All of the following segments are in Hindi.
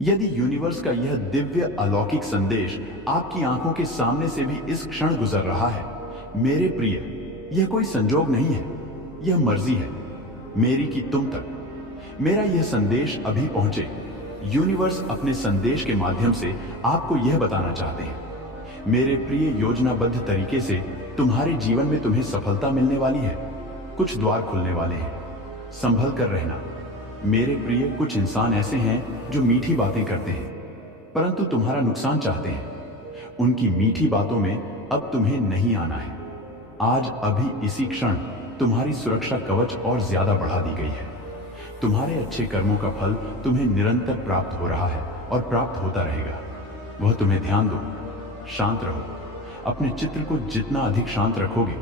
यदि यूनिवर्स का यह दिव्य अलौकिक संदेश आपकी आंखों के सामने से भी इस क्षण गुजर रहा है, मेरे प्रिय, यह कोई संजोग नहीं है, यह मर्जी है मेरी कि तुम तक मेरा यह संदेश अभी पहुंचे। यूनिवर्स अपने संदेश के माध्यम से आपको यह बताना चाहते हैं, मेरे प्रिय, योजनाबद्ध तरीके से तुम्हारे जीवन में तुम्हें सफलता मिलने वाली है। कुछ द्वार खुलने वाले हैं, संभल कर रहना। मेरे प्रिय, कुछ इंसान ऐसे हैं जो मीठी बातें करते हैं परंतु तुम्हारा नुकसान चाहते हैं। उनकी मीठी बातों में अब तुम्हें नहीं आना है। आज अभी इसी क्षण तुम्हारी सुरक्षा कवच और ज्यादा बढ़ा दी गई है। तुम्हारे अच्छे कर्मों का फल तुम्हें निरंतर प्राप्त हो रहा है और प्राप्त होता रहेगा। वह तुम्हें ध्यान दो, शांत रहो। अपने चित्र को जितना अधिक शांत रखोगे,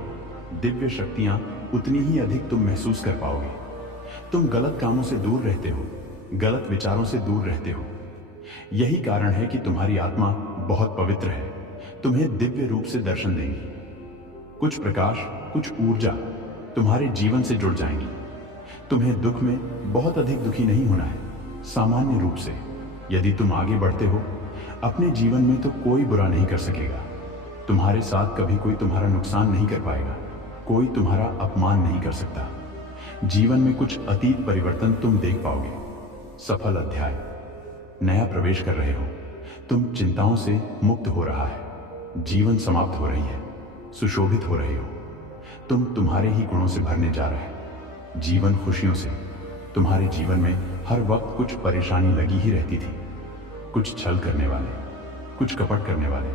दिव्य शक्तियां उतनी ही अधिक तुम महसूस कर पाओगे। तुम गलत कामों से दूर रहते हो, गलत विचारों से दूर रहते हो। यही कारण है कि तुम्हारी आत्मा बहुत पवित्र है, तुम्हें दिव्य रूप से दर्शन देंगी। कुछ प्रकाश, कुछ ऊर्जा तुम्हारे जीवन से जुड़ जाएंगी। तुम्हें दुख में बहुत अधिक दुखी नहीं होना है, सामान्य रूप से। यदि तुम आगे बढ़ते हो अपने जीवन में तो कोई बुरा नहीं कर सकेगा। तुम्हारे साथ कभी कोई तुम्हारा नुकसान नहीं कर पाएगा, कोई तुम्हारा अपमान नहीं कर सकता। जीवन में कुछ अतीत परिवर्तन तुम देख पाओगे। सफल अध्याय, नया प्रवेश कर रहे हो। तुम चिंताओं से मुक्त हो रहा है, जीवन समाप्त हो रही है, सुशोभित हो रहे हो। तुम तुम्हारे ही गुणों से भरने जा रहे हैं, जीवन खुशियों से। तुम्हारे जीवन में हर वक्त कुछ परेशानी लगी ही रहती थी। कुछ छल करने वाले, कुछ कपट करने वाले,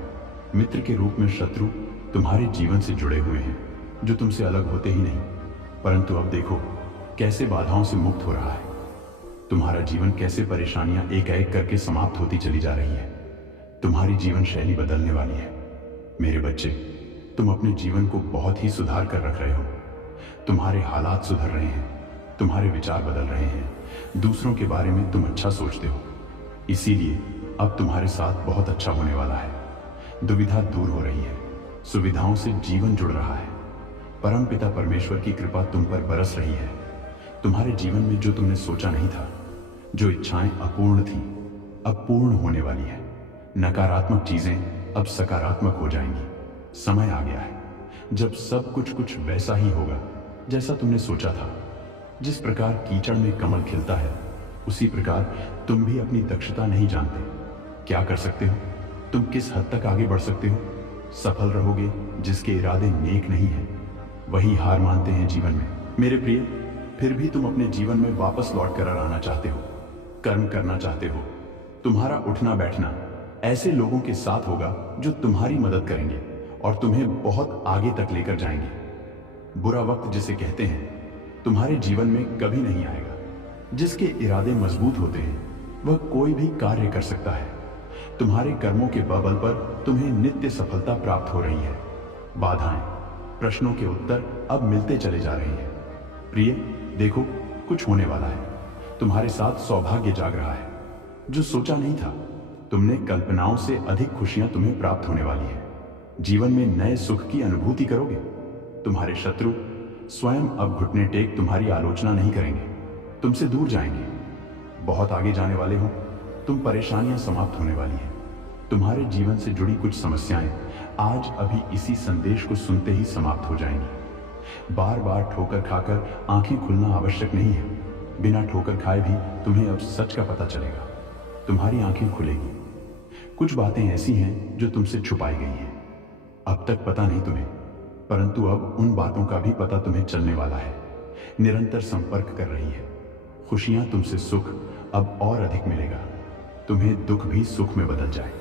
मित्र के रूप में शत्रु तुम्हारे जीवन से जुड़े हुए हैं, जो तुमसे अलग होते ही नहीं। परंतु अब देखो कैसे बाधाओं से मुक्त हो रहा है। तुम्हारा जीवन कैसे परेशानियां एक एक करके समाप्त होती चली जा रही है। तुम्हारी जीवन शैली बदलने वाली है। मेरे बच्चे, तुम अपने जीवन को बहुत ही सुधार कर रख रहे हो। तुम्हारे हालात सुधर रहे हैं, तुम्हारे विचार बदल रहे हैं, दूसरों के बारे में तुम अच्छा सोचते हो। इसीलिए अब तुम्हारे साथ बहुत अच्छा होने वाला है। दुविधा दूर हो रही है, सुविधाओं से जीवन जुड़ रहा है। परम पिता परमेश्वर की कृपा तुम पर बरस रही है। तुम्हारे जीवन में जो तुमने सोचा नहीं था, जो इच्छाएं अपूर्ण थीं, अब पूर्ण होने वाली है। नकारात्मक चीजें अब सकारात्मक हो जाएंगी। समय आ गया है जब सब कुछ वैसा ही होगा जैसा तुमने सोचा था। जिस प्रकार कीचड़ में कमल खिलता है, उसी प्रकार तुम भी अपनी दक्षता नहीं जानते। क्या कर सकते हो, तुम किस हद तक आगे बढ़ सकते हो। सफल रहोगे जिसके इरादे नेक नहीं है, वही हार मानते हैं जीवन में। मेरे प्रिय, फिर भी तुम अपने जीवन में वापस लौट कर आना चाहते हो, कर्म करना चाहते हो। तुम्हारा उठना बैठना ऐसे लोगों के साथ होगा जो तुम्हारी मदद करेंगे और तुम्हें बहुत आगे तक लेकर जाएंगे। बुरा वक्त जिसे कहते हैं, तुम्हारे जीवन में कभी नहीं आएगा। जिसके इरादे मजबूत होते हैं, वह कोई भी कार्य कर सकता है। तुम्हारे कर्मों के बल पर तुम्हें नित्य सफलता प्राप्त हो रही है। बाधाएं, प्रश्नों के उत्तर अब मिलते चले जा रहे हैं। प्रिय, देखो कुछ होने वाला है। तुम्हारे साथ सौभाग्य जाग रहा है। जो सोचा नहीं था, तुमने कल्पनाओं से अधिक खुशियां तुम्हें प्राप्त होने वाली है। जीवन में नए सुख की अनुभूति करोगे। तुम्हारे शत्रु स्वयं अब घुटने टेक तुम्हारी आलोचना नहीं करेंगे, तुमसे दूर जाएंगे। बहुत आगे जाने वाले हो तुम। परेशानियां समाप्त होने वाली हैं। तुम्हारे जीवन से जुड़ी कुछ समस्याएं आज अभी इसी संदेश को सुनते ही समाप्त हो जाएंगी। बार बार ठोकर खाकर आंखें खुलना आवश्यक नहीं है। बिना ठोकर खाए भी तुम्हें अब सच का पता चलेगा। तुम्हारी आंखें खुलेगी। कुछ बातें ऐसी हैं जो तुमसे छुपाई गई हैं, अब तक पता नहीं तुम्हें, परंतु अब उन बातों का भी पता तुम्हें चलने वाला है। निरंतर संपर्क कर रही है। खुशियां तुमसे सुख अब और अधिक मिलेगा। तुम्हें दुख भी सुख में बदल जाए।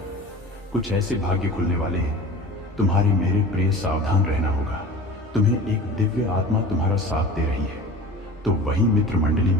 कुछ ऐसे भाग्य खुलने वाले हैं। तुम्हारे मेरे प्रिय, सावधान रहना होगा। तुम्हें एक दिव्य आत्मा तुम्हारा साथ दे रही है, तो वही मित्र मंडली